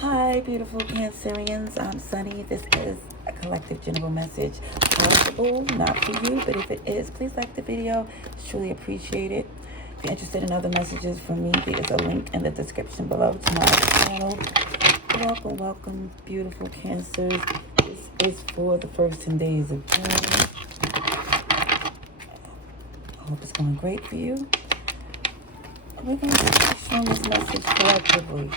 Hi, beautiful Cancerians. I'm Sunny. This is a collective general message. Possible, not for you, but if it is, please like the video. Truly appreciate it. If you're interested in other messages from me, there is a link in the description below to my channel. Welcome, welcome, beautiful Cancers. This is for the first 10 days of June. I hope it's going great for you. We're going to be showing this message collectively.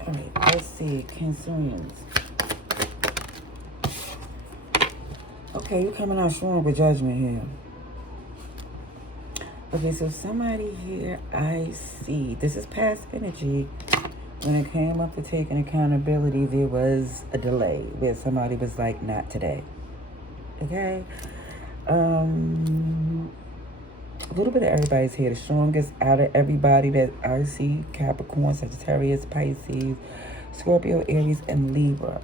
Alright, let's see, Cancerians. Okay, you're coming out strong with judgment here. Okay, so somebody here, I see. This is past energy. When it came up to taking accountability, there was a delay where somebody was like, not today. Okay? A little bit of everybody's here. The strongest out of everybody that I see, Capricorn, Sagittarius, Pisces, Scorpio, Aries, and Libra.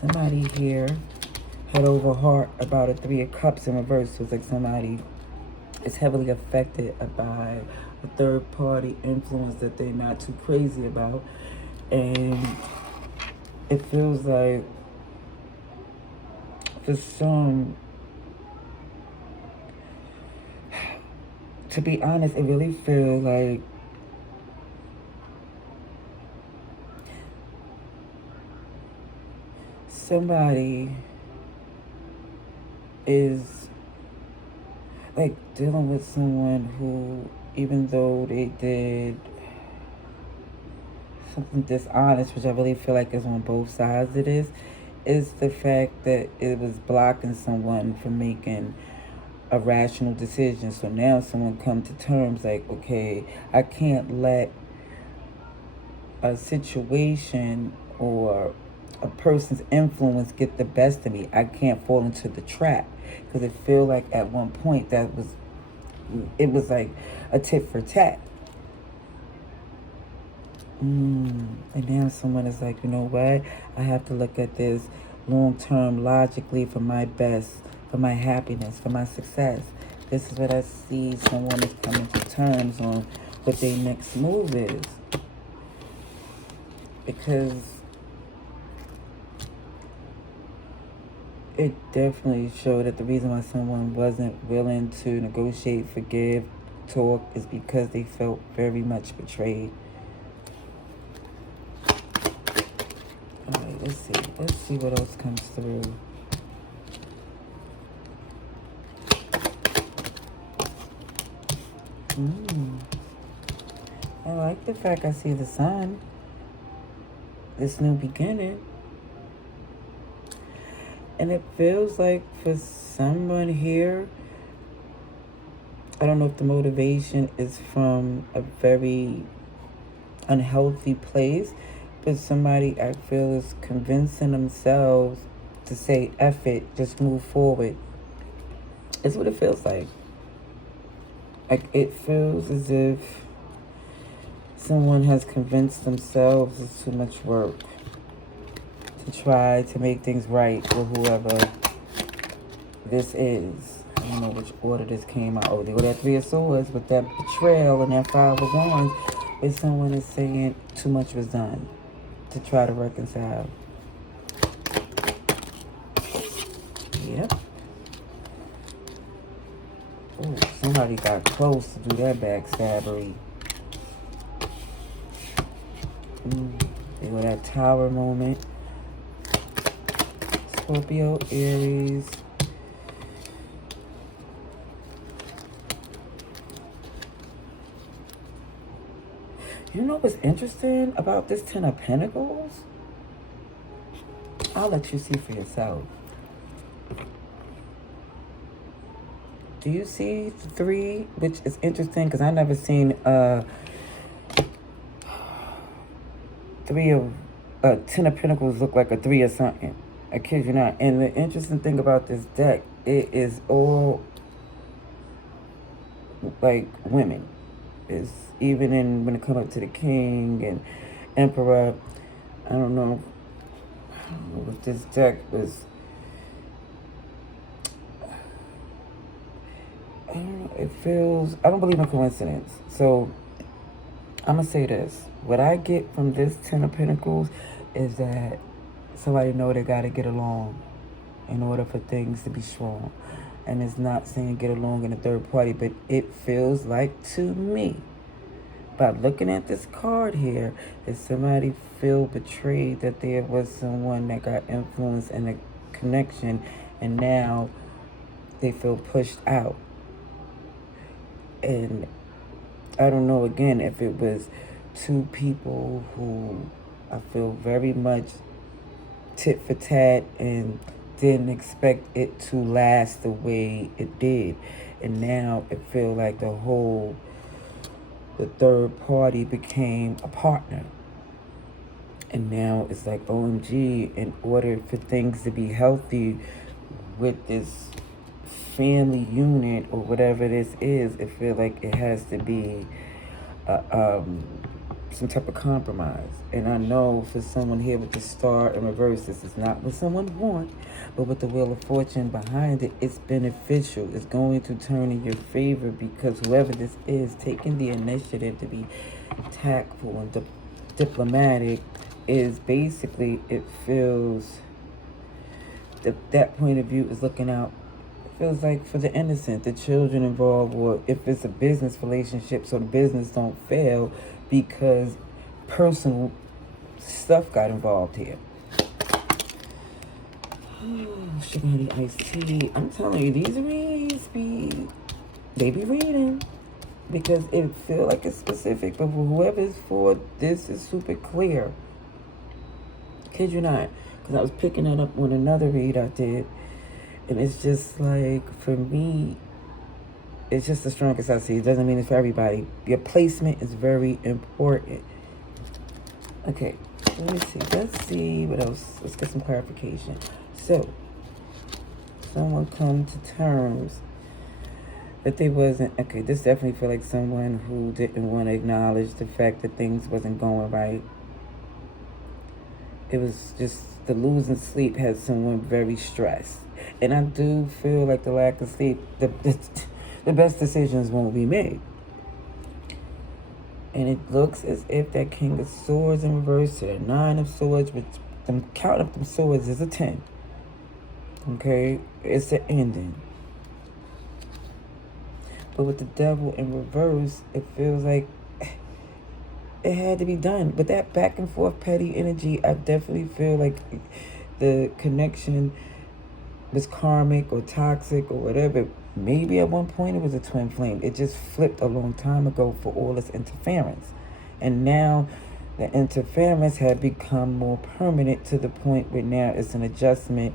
Somebody here head over heart about a 3 of Cups in reverse. So it's like somebody is heavily affected by a third party influence that they're not too crazy about. And it feels like for some, to be honest, it really feels like somebody is like dealing with someone who, even though they did something dishonest, which I really feel like is on both sides of this, is the fact that it was blocking someone from making a rational decision. So now someone come to terms like, okay, I can't let a situation or a person's influence get the best of me. I can't fall into the trap, because it feel like at one point it was like a tit for tat. And now someone is like, you know what? I have to look at this long-term logically for my best, for my happiness, for my success. This is what I see someone is coming to terms on what their next move is. Because it definitely showed that the reason why someone wasn't willing to negotiate, forgive, talk is because they felt very much betrayed. Alright, let's see. Let's see what else comes through. I like the fact I see the sun. This new beginning. And it feels like for someone here, I don't know if the motivation is from a very unhealthy place, but somebody I feel is convincing themselves to say, F it, just move forward. It's what it feels like. Like, it feels as if someone has convinced themselves it's too much work to try to make things right with whoever this is. I don't know which order this came out. Oh, they were that 3 of Swords with that betrayal and that 5 of Wands, where someone is saying too much was done to try to reconcile. Yep. Oh, somebody got close to do that backstabbery. They were that Tower moment. Scorpio, Aries. You know what's interesting about this 10 of Pentacles? I'll let you see for yourself. Do you see the 3? Which is interesting because I never seen 10 of Pentacles look like a 3 or something. I kid you not. And the interesting thing about this deck, it is all like women. It's even in when it comes up to the King and Emperor. I don't know with this deck was, I don't know, it feels, I don't believe in coincidence. So I'm going to say this. What I get from this Ten of Pentacles is that somebody know they got to get along in order for things to be strong. And it's not saying get along in a third party, but it feels like to me, by looking at this card here, that somebody feel betrayed, that there was someone that got influenced in a connection, and now they feel pushed out. And I don't know, again, if it was two people who I feel very much tit for tat and didn't expect it to last the way it did. And now it feels like the third party became a partner. And now it's like, OMG, in order for things to be healthy with this family unit or whatever this is, it feels like it has to be some type of compromise. And I know for someone here with the Star in reverse, this is not what someone wants, but with the Wheel of Fortune behind it, it's beneficial. It's going to turn in your favor, because whoever this is taking the initiative to be tactful and diplomatic is basically, it feels that point of view is looking out. It feels like for the innocent, the children involved, or if it's a business relationship, so the business don't fail because personal stuff got involved here. Sugar honey iced tea. I'm telling you, these reads they be reading, because it feel like it's specific, but for whoever it's for, this is super clear. Kid you not, because I was picking it up on another read I did, and it's just like, for me, it's just the strongest I see. It doesn't mean it's for everybody. Your placement is very important. Okay, let me see. Let's see what else. Let's get some clarification. So, someone come to terms that they wasn't, okay, this definitely feel like someone who didn't want to acknowledge the fact that things wasn't going right. It was just the losing sleep had someone very stressed. And I do feel like the lack of sleep, the best decisions won't be made. And it looks as if that King of Swords in reverse to the Nine of Swords, which them count up them swords is a 10. Okay? It's the ending. But with the Devil in reverse, it feels like it had to be done. But that back and forth petty energy, I definitely feel like the connection was karmic or toxic or whatever. Maybe at one point it was a twin flame. It just flipped a long time ago for all this interference. And now the interference had become more permanent, to the point where now it's an adjustment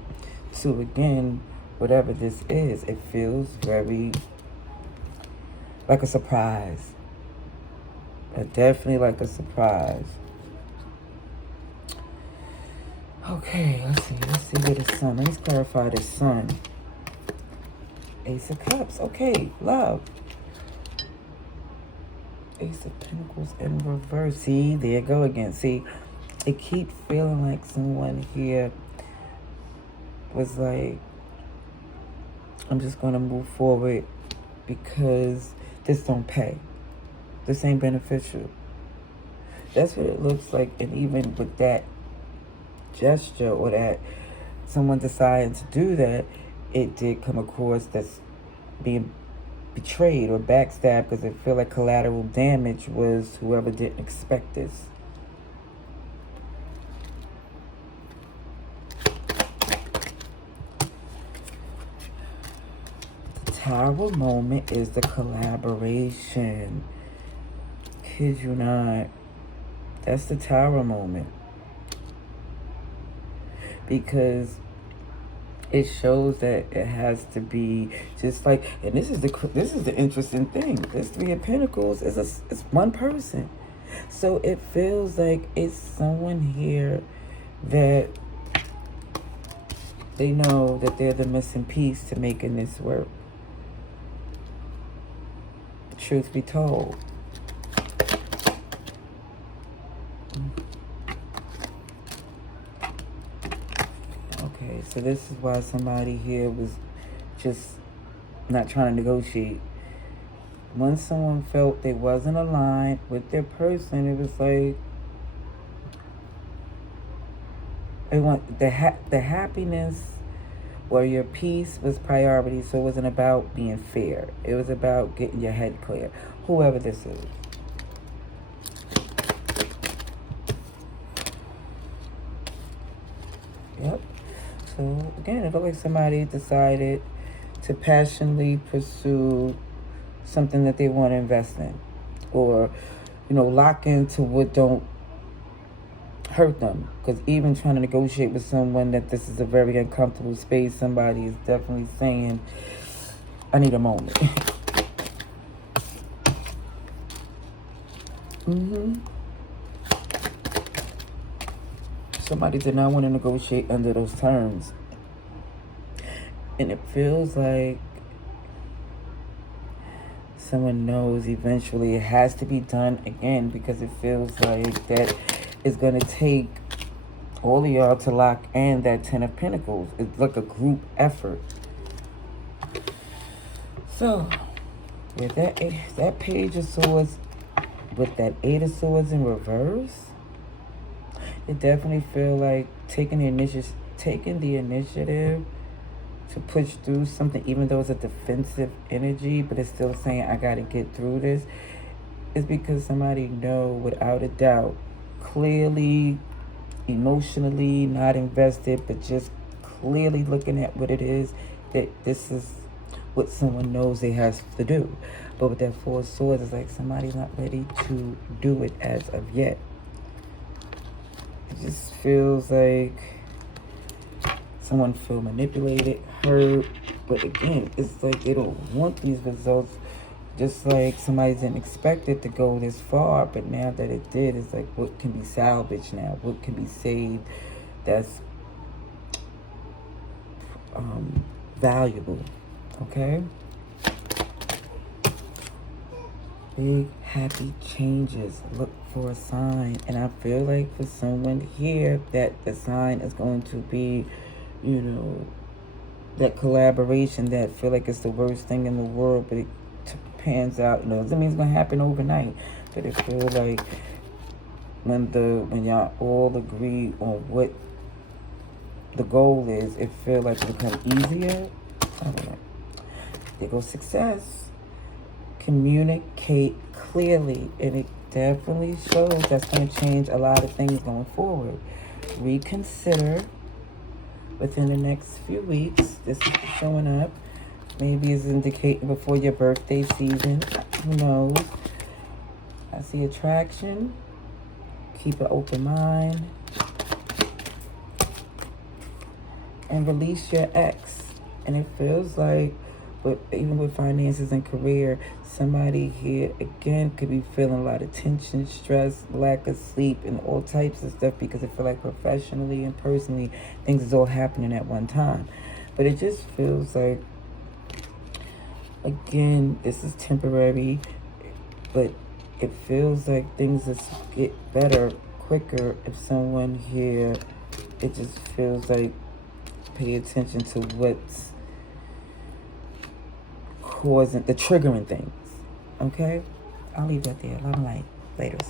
to, again, whatever this is. It feels very like a surprise. Definitely like a surprise. Okay, let's see where the Sun. Let me clarify the Sun. Ace of Cups. Okay, love. Ace of Pentacles in reverse. See, there you go again. See, it keeps feeling like someone here was like, I'm just going to move forward because this don't pay. This ain't beneficial. That's what it looks like. And even with that gesture, or that someone decided to do that, it did come across that's being betrayed or backstabbed, because I feel like collateral damage was whoever didn't expect this. The Tower moment is the collaboration. Kid you not. That's the Tower moment. Because it shows that it has to be just like, and this is the interesting thing. This Three of Pentacles is it's one person, so it feels like it's someone here that they know that they're the missing piece to making this work. Truth be told. Okay, so this is why somebody here was just not trying to negotiate. Once someone felt they wasn't aligned with their person, it was like they want the happiness or your peace was priority. So it wasn't about being fair. It was about getting your head clear. Whoever this is. Yep. So again, it looked like somebody decided to passionately pursue something that they want to invest in, or lock into what don't hurt them. Because even trying to negotiate with someone that this is a very uncomfortable space, somebody is definitely saying, I need a moment. Somebody did not want to negotiate under those terms. And it feels like someone knows eventually it has to be done again, because it feels like that is going to take all of y'all to lock in that 10 of Pentacles. It's like a group effort. So, with that Page of Swords, with that 8 of Swords in reverse, it definitely feel like taking the initiative to push through something, even though it's a defensive energy, but it's still saying, I got to get through this, is because somebody know without a doubt, clearly, emotionally, not invested, but just clearly looking at what it is, that this is what someone knows they have to do. But with that 4 of Swords, it's like somebody's not ready to do it as of yet. It just feels like someone feel manipulated, hurt, but again, it's like they don't want these results. Just like somebody didn't expect it to go this far, but now that it did, it's like, what can be salvaged now? What can be saved that's valuable? Okay? Big happy changes. Look for a sign. And I feel like for someone here, that the sign is going to be, that collaboration that feel like it's the worst thing in the world, but it pans out. Doesn't mean it's gonna happen overnight, but it feels like when y'all all agree on what the goal is, it feel like it become easier. I don't know. There goes success. Communicate clearly, and it definitely shows that's going to change a lot of things going forward. Reconsider within the next few weeks. This is showing up. Maybe it's indicating before your birthday season. Who knows? I see attraction. Keep an open mind. And release your ex. And it feels like, but even with finances and career, somebody here, again, could be feeling a lot of tension, stress, lack of sleep, and all types of stuff, because I feel like professionally and personally, things is all happening at one time. But it just feels like, again, this is temporary, but it feels like things just get better quicker if someone here, it just feels like, pay attention to what's causing the triggering things. Okay? I'll leave that there. Love and light. Laters.